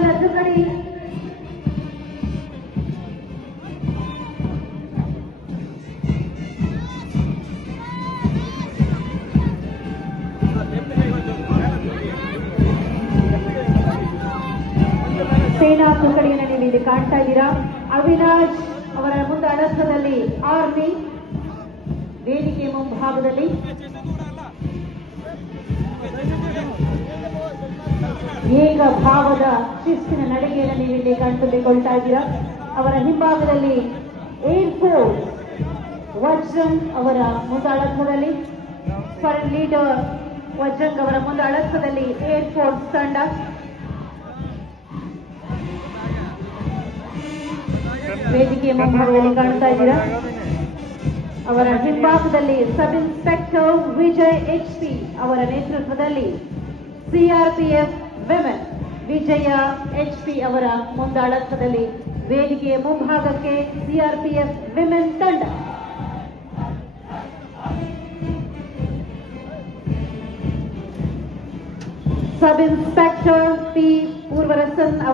ಮೊದಲ ತುಕಡಿ ಸೇನಾ ತುಕಡಿಯನ್ನು ನೀವು ಇಲ್ಲಿ ಕಾಣ್ತಾ ಇದ್ದೀರಾ. ಅವಿನಾಶ್ ಅವರ ಮುಂದಾಳತ್ವದಲ್ಲಿ ಆರ್ಮಿ, ವೇದಿಕೆ ಮುಂಭಾಗದಲ್ಲಿ ಏಕ ಭಾವದ ಶಿಸ್ತಿನ ನಡಿಗೆಯನ್ನು ನೀವು ಇಲ್ಲಿ ಕಣ್ತುಂಬಿಕೊಳ್ತಾ ಇದ್ದೀರಾ. ಅವರ ಹಿಂಭಾಗದಲ್ಲಿ ಏರ್ಫೋರ್ಸ್ ವಜ್ರಂಗ್ ಅವರ ಮುಂದಾಳತ್ವದಲ್ಲಿ, ಫೈರ್ ಲೀಡರ್ ವಜ್ರಂಗ್ ಅವರ ಮುಂದಾಳತ್ವದಲ್ಲಿ ಏರ್ಫೋರ್ಸ್ ತಂಡ, ವೇದಿಕೆಯ ಮುಂಭಾಗದಲ್ಲಿ ಕಾಣ್ತಾ ಇದ್ದೀರಾ. ಅವರ ಹಿಂಭಾಗದಲ್ಲಿ ಸಬ್ ಇನ್ಸ್ಪೆಕ್ಟರ್ ವಿಜಯ್ HP ಅವರ ನೇತೃತ್ವದಲ್ಲಿ CRPF ವಿಮೆನ್ ವಿಜಯ HP ಅವರ ಮುಂದಾಳತ್ವದಲ್ಲಿ ವೇದಿಕೆಯ ಮುಂಭಾಗಕ್ಕೆ CRPF ವಿಮೆನ್ ತಂಡ. Sub inspector P ಪೂರ್ವರಸನ್